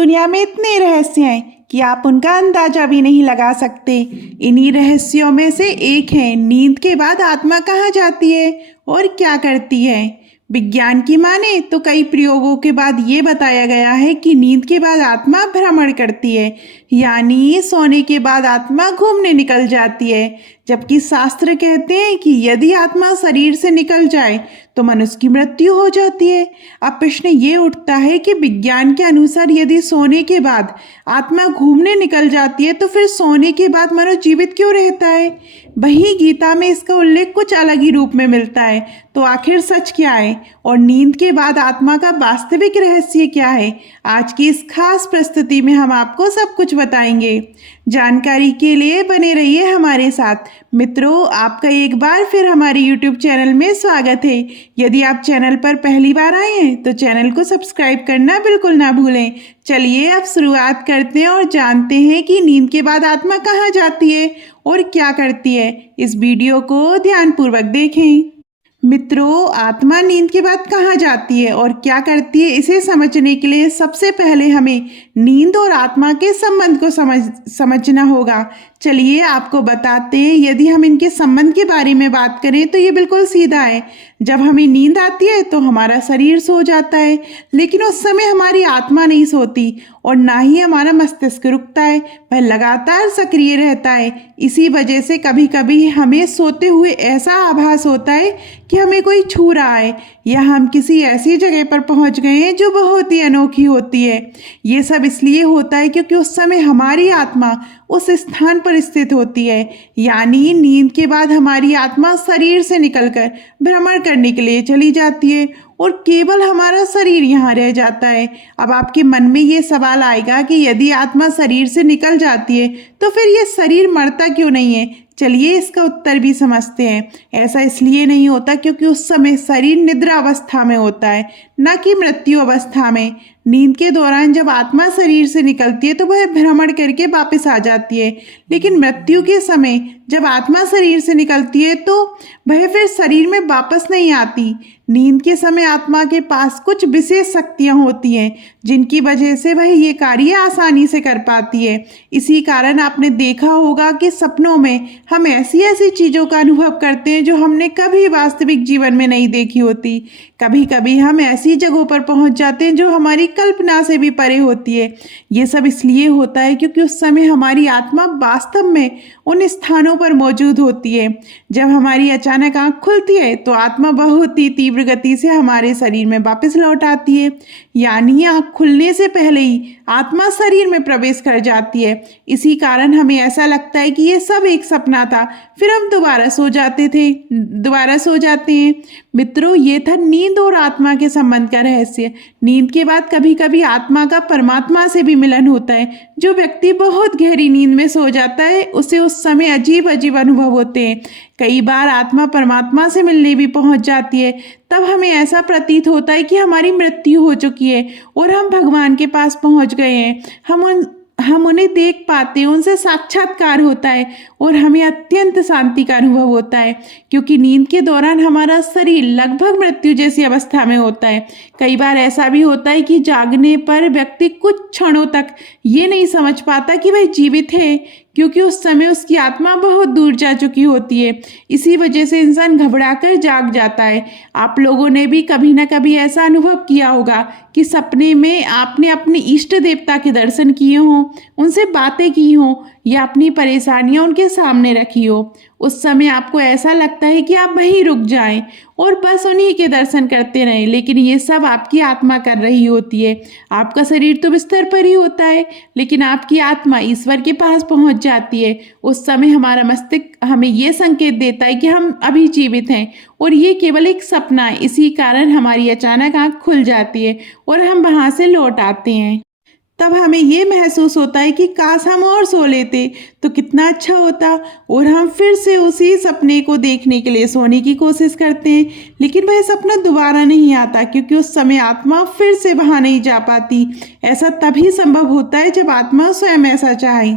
दुनिया में इतने रहस्य हैं कि आप उनका अंदाजा भी नहीं लगा सकते। इन्हीं रहस्यों में से एक है, नींद के बाद आत्मा कहाँ जाती है और क्या करती है। विज्ञान की माने तो कई प्रयोगों के बाद ये बताया गया है कि नींद के बाद आत्मा भ्रमण करती है, यानी सोने के बाद आत्मा घूमने निकल जाती है। जबकि शास्त्र कहते हैं कि यदि आत्मा शरीर से निकल जाए तो मनुष्य की मृत्यु हो जाती है। अब प्रश्न ये उठता है कि विज्ञान के अनुसार यदि सोने के बाद आत्मा घूमने निकल जाती है तो फिर सोने के बाद मनुष्य जीवित क्यों रहता है। वहीं गीता में इसका उल्लेख कुछ अलग ही रूप में मिलता है। तो आखिर सच क्या है और नींद के बाद आत्मा का वास्तविक रहस्य क्या है, आज की इस खास प्रस्तुति में हम आपको सब कुछ बताएंगे। जानकारी के लिए बने रहिए हमारे साथ। मित्रों, आपका एक बार फिर हमारे YouTube चैनल में स्वागत है। यदि आप चैनल पर पहली बार आए हैं तो चैनल को सब्सक्राइब करना बिल्कुल ना भूलें। चलिए अब शुरुआत करते हैं और जानते हैं कि नींद के बाद आत्मा कहाँ जाती है और क्या करती है। इस वीडियो को ध्यानपूर्वक देखें। मित्रों, आत्मा नींद के बाद कहाँ जाती है और क्या करती है, इसे समझने के लिए सबसे पहले हमें नींद और आत्मा के संबंध को समझना होगा। चलिए आपको बताते हैं। यदि हम इनके संबंध के बारे में बात करें तो ये बिल्कुल सीधा है। जब हमें नींद आती है तो हमारा शरीर सो जाता है, लेकिन उस समय हमारी आत्मा नहीं सोती और ना ही हमारा मस्तिष्क रुकता है, वह लगातार सक्रिय रहता है। इसी वजह से कभी कभी हमें सोते हुए ऐसा आभास होता है कि हमें कोई छू रहा है या हम किसी ऐसी जगह पर पहुंच गए हैं जो बहुत ही अनोखी होती है। ये सब इसलिए होता है क्योंकि उस समय हमारी आत्मा उस स्थान पर स्थित होती है, यानी नींद के बाद हमारी आत्मा शरीर से निकलकर भ्रमण करने के लिए चली जाती है और केवल हमारा शरीर यहाँ रह जाता है। अब आपके मन में ये सवाल आएगा कि यदि आत्मा शरीर से निकल जाती है तो फिर ये शरीर मरता क्यों नहीं है। चलिए इसका उत्तर भी समझते हैं। ऐसा इसलिए नहीं होता क्योंकि उस समय शरीर निद्रा अवस्था में होता है, न कि मृत्यु अवस्था में। नींद के दौरान जब आत्मा शरीर से निकलती है तो वह भ्रमण करके वापस आ जाती है, लेकिन मृत्यु के समय जब आत्मा शरीर से निकलती है तो वह फिर शरीर में वापस नहीं आती। नींद के समय आत्मा के पास कुछ विशेष शक्तियां होती हैं जिनकी वजह से वह ये कार्य आसानी से कर पाती है। इसी कारण आपने देखा होगा कि सपनों में हम ऐसी ऐसी चीज़ों का अनुभव करते हैं जो हमने कभी वास्तविक जीवन में नहीं देखी होती। कभी कभी हम ऐसी जगहों पर पहुंच जाते हैं जो हमारी कल्पना से भी परे होती है। ये सब इसलिए होता है क्योंकि उस समय हमारी आत्मा वास्तव में उन स्थानों पर मौजूद होती है। जब हमारी अचानक आंख खुलती है तो आत्मा बहुत ही तीव्र गति से हमारे शरीर में वापस लौट आती है, यानी आंख खुलने से पहले ही आत्मा शरीर में प्रवेश कर जाती है। इसी कारण हमें ऐसा लगता है कि ये सब एक सपना था, फिर हम दोबारा सो जाते हैं। मित्रों, ये था नींद और आत्मा के संबंध का रहस्य। नींद के बाद कभी कभी आत्मा का परमात्मा से भी मिलन होता है। जो व्यक्ति बहुत गहरी नींद में सो जाता है उसे उस समय अजीब अजीब अनुभव होते हैं। कई बार आत्मा परमात्मा से मिलने भी पहुंच जाती है। तब हमें ऐसा प्रतीत होता है कि हमारी मृत्यु हो चुकी है और हम भगवान के पास पहुंच गए हैं। हम उन्हें देख पाते हैं, उनसे साक्षात्कार होता है और हमें अत्यंत शांति का अनुभव होता है, क्योंकि नींद के दौरान हमारा शरीर लगभग मृत्यु जैसी अवस्था में होता है। कई बार ऐसा भी होता है कि जागने पर व्यक्ति कुछ क्षणों तक ये नहीं समझ पाता कि वह जीवित है, क्योंकि उस समय उसकी आत्मा बहुत दूर जा चुकी होती है। इसी वजह से इंसान घबराकर जाग जाता है। आप लोगों ने भी कभी ना कभी ऐसा अनुभव किया होगा कि सपने में आपने अपने इष्ट देवता के दर्शन किए हों, उनसे बातें की हों या अपनी परेशानियां उनके सामने रखी हो। उस समय आपको ऐसा लगता है कि आप वहीं रुक जाएं और बस उन्हीं के दर्शन करते रहें, लेकिन ये सब आपकी आत्मा कर रही होती है। आपका शरीर तो बिस्तर पर ही होता है, लेकिन आपकी आत्मा ईश्वर के पास पहुंच जाती है। उस समय हमारा मस्तिष्क हमें ये संकेत देता है कि हम अभी जीवित हैं और ये केवल एक सपना है। इसी कारण हमारी अचानक आंख खुल जाती है और हम वहां से लौट आते हैं। तब हमें ये महसूस होता है कि काश हम और सो लेते तो कितना अच्छा होता, और हम फिर से उसी सपने को देखने के लिए सोने की कोशिश करते हैं, लेकिन वह सपना दोबारा नहीं आता क्योंकि उस समय आत्मा फिर से वहां नहीं जा पाती। ऐसा तभी संभव होता है जब आत्मा स्वयं ऐसा चाहे।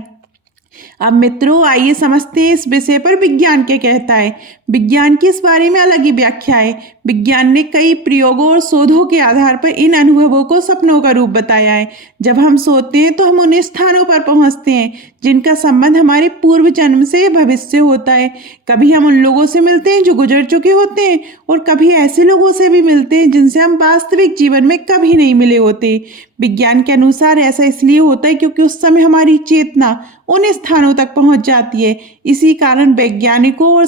अब मित्रों, आइए समझते हैं इस विषय पर विज्ञान क्या कहता है। विज्ञान की इस बारे में अलग ही व्याख्या है। विज्ञान ने कई प्रयोगों और शोधों के आधार पर इन अनुभवों को सपनों का रूप बताया है। जब हम सोते हैं तो हम उन स्थानों पर पहुंचते हैं जिनका संबंध हमारे पूर्व जन्म से भविष्य से होता है। कभी हम उन लोगों से मिलते हैं जो गुजर चुके होते हैं और कभी ऐसे लोगों से भी मिलते हैं जिनसे हम वास्तविक जीवन में कभी नहीं मिले होते। विज्ञान के अनुसार ऐसा इसलिए होता है क्योंकि उस समय हमारी चेतना उन स्थानों तक पहुंच जाती है। इसी कारण वैज्ञानिकों और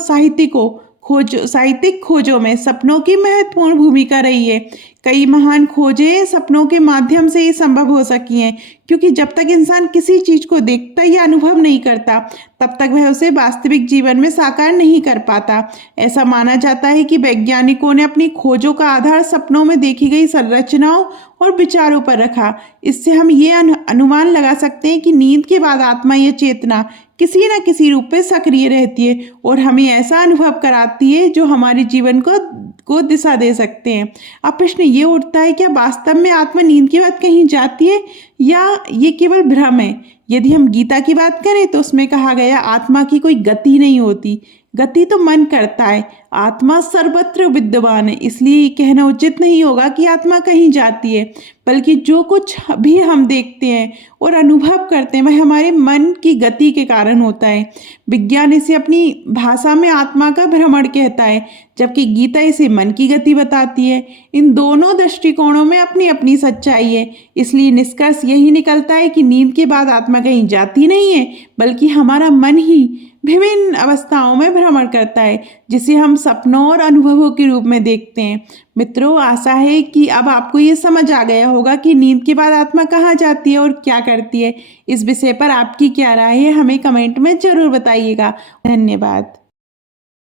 साहित्यिक खोजों में सपनों की महत्वपूर्ण भूमिका रही है। कई महान खोजें सपनों के माध्यम से ही संभव हो सकी हैं, क्योंकि जब तक इंसान किसी चीज को देखता या अनुभव नहीं करता तब तक वह उसे वास्तविक जीवन में साकार नहीं कर पाता। ऐसा माना जाता है कि वैज्ञानिकों ने अपनी खोजों का आधार सपनों में देखी गई संरचनाओं और विचारों पर रखा। इससे हम ये अनुमान लगा सकते हैं कि नींद के बाद आत्मा या चेतना किसी न किसी रूप में सक्रिय रहती है और हमें ऐसा अनुभव कराती है जो हमारे जीवन को दिशा दे सकते हैं। अब प्रश्न ये उठता है, क्या वास्तव में आत्मा नींद के बाद कहीं जाती है या ये केवल भ्रम है? यदि हम गीता की बात करें तो उसमें कहा गया आत्मा की कोई गति नहीं होती, गति तो मन करता है। आत्मा सर्वत्र विद्यमान है, इसलिए ये कहना उचित नहीं होगा कि आत्मा कहीं जाती है, बल्कि जो कुछ भी हम देखते हैं और अनुभव करते हैं वह हमारे मन की गति के कारण होता है। विज्ञान इसे अपनी भाषा में आत्मा का भ्रमण कहता है, जबकि गीता इसे मन की गति बताती है। इन दोनों दृष्टिकोणों में अपनी अपनी सच्चाई है, इसलिए निष्कर्ष यही निकलता है कि नींद के बाद आत्मा कहीं जाती नहीं है, बल्कि हमारा मन ही विभिन्न अवस्थाओं में भ्रमण करता है, जिसे हम सपनों और अनुभवों के रूप में देखते हैं। मित्रों, आशा है कि अब आपको ये समझ आ गया होगा कि नींद के बाद आत्मा कहाँ जाती है और क्या करती है। इस विषय पर आपकी क्या राय है, हमें कमेंट में जरूर बताइएगा। धन्यवाद।